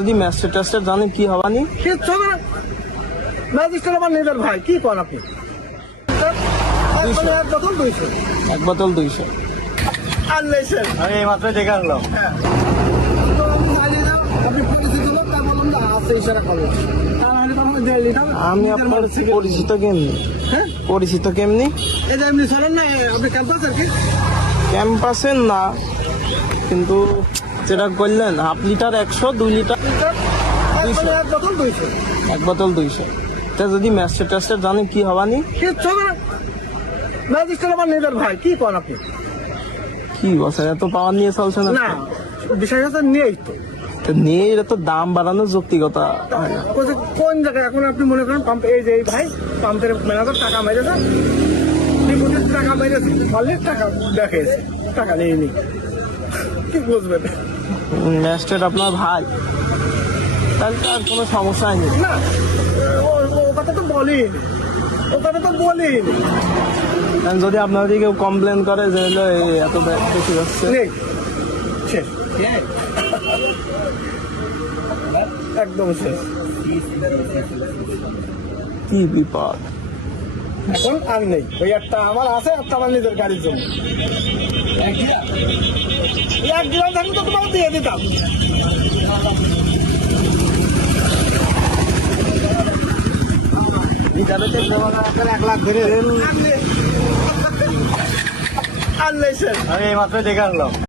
যদি master tester জানেন কি হবানি কিচ্ছু না। ম্যাজিস্ট্রেট আমার নিজের ভাই, কি করেন আপনি? এক বোতল 200 এক বোতল 200 আর লেছেন। আমি এই মাত্রই দেখে আসলাম। তো আমি চালিয়ে যাও, আপনি পরিচিত লোক, তা বললাম না আছে ইশারা করবো। তা নাহলে তো আমাকে 1.5 লিটার আমি আপনার পরিচিত কেমনি হ্যাঁ, পরিচিত কেমনি এই যে এমনি চলেন না, আপনি ক্যাম্পাসের কি? ক্যাম্পাসের না, কিন্তু যেটা করলেন 1/2 লিটার 100, 2 লিটার এক বোতল 200 এক বোতল 200 তা যদি ম্যাস্টার টেস্টার জানেন কি হবানি কিচ্ছু না। ম্যাজিস্ট্রেট আমার নিজের ভাই, কি করেন আপনি? কি বছর এত পাওয়ার নিয়ে চলছে না না, বিষয় হচ্ছে নেই তো। তো নিয়ে এটা তো দাম বাড়ানোর যৌক্তিকতা হয় না। বলছে, কোন জায়গায় এখন আপনি মনে করেন পাম্প, এই যে এই ভাই পাম্পের ম্যানেজার টাকা মেরেছে, ডিপোজিট টাকা মেরেছে, অনেক টাকা দেখেছে, টাকা নিয়ে নি, কি বুঝবেন? ম্যাস্টার আপনার ভাই, তাহলে তো আর কোনো সমস্যা নেই। না, ও কথা তো বলিনি, ও কথা তো বলিনি। কারণ যদি আপনার দিকে কেউ কমপ্লেন করে যে হলো এই এত বেশি যাচ্ছে, নেই, শেষ, একদম শেষ। কি বিপদ। এখন আর নেই, ওই একটা আমার আছে, একটা আমার নিজের গাড়ির জন্য। এক গ্রাম থাকলে তো তোমাকে দিয়ে দিতাম। আর নেই শেষ। আমি এই মাত্রই দেখে আসলাম।